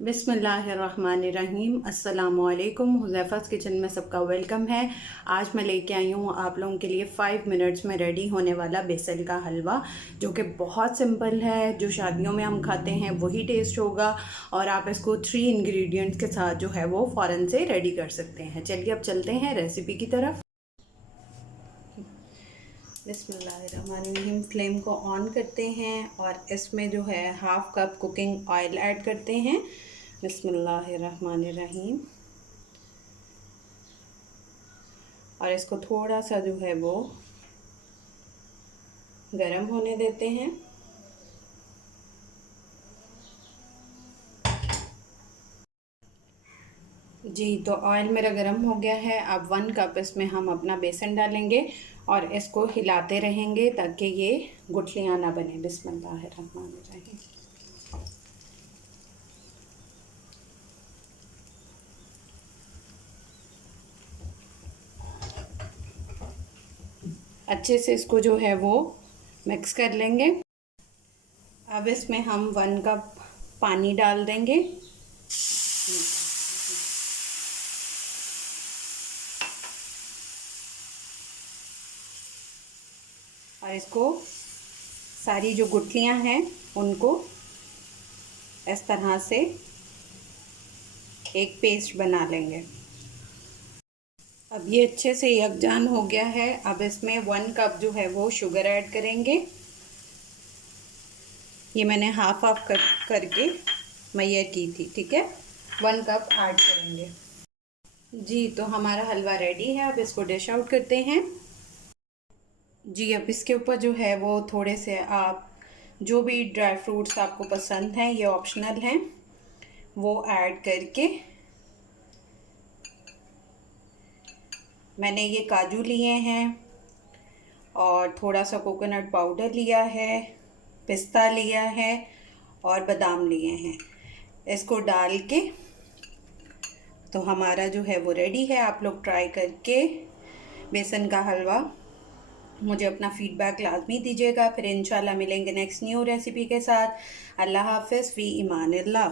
बिस्मिल्लाहिर्रहमानिर्रहीम। अस्सलामुअलैकुम। हुज़ैफ़ा's किचन में सबका वेलकम है। आज मैं लेके आई हूँ आप लोगों के लिए 5 मिनट्स में रेडी होने वाला बेसन का हलवा, जो कि बहुत सिंपल है। जो शादियों में हम खाते हैं वही टेस्ट होगा और आप इसको 3 इंग्रेडिएंट्स के साथ जो है वो फ़ौरन से रेडी कर सकते हैं। चलिए अब चलते हैं रेसिपी की तरफ। बिस्मिल्लाहिर्रहमानिर्रहीम। फ्लेम को ऑन करते हैं और इसमें जो है half cup cooking oil add करते हैं। बिस्मिल्लाहिर्रहमानिर्रहीम। और इसको थोड़ा सा जो है वो गरम होने देते हैं। जी, तो ऑयल मेरा गरम हो गया है। अब 1 कप इसमें हम अपना बेसन डालेंगे और इसको हिलाते रहेंगे ताकि ये गुठलियाँ ना बने। बिस्मिल्लाहिर्रहमानिर्रहीम। अच्छे से इसको जो है वो मिक्स कर लेंगे। अब इसमें हम 1 कप पानी डाल देंगे। और इसको सारी जो गुठलियाँ हैं उनको इस तरह से एक पेस्ट बना लेंगे। अब ये अच्छे से यकजान हो गया है। अब इसमें 1 कप जो है वो शुगर ऐड करेंगे। ये मैंने हाफ करके मैयर की थी, ठीक है। 1 कप ऐड करेंगे। जी, तो हमारा हलवा रेडी है। अब इसको डिश आउट करते हैं। जी, अब इसके ऊपर जो है वो थोड़े से आप जो भी ड्राई फ्रूट्स आपको पसंद हैं, ये ऑप्शनल हैं, वो ऐड करके मैंने ये काजू लिए हैं और थोड़ा सा कोकोनट पाउडर लिया है, पिस्ता लिया है और बादाम लिए हैं। इसको डाल के तो हमारा जो है वो रेडी है। आप लोग ट्राई करके बेसन का हलवा मुझे अपना फ़ीडबैक लाजमी दीजिएगा। फिर इंशाल्लाह मिलेंगे नेक्स्ट न्यू रेसिपी के साथ। अल्लाह हाफ़िज़ फ़ी इमानिल्लाह।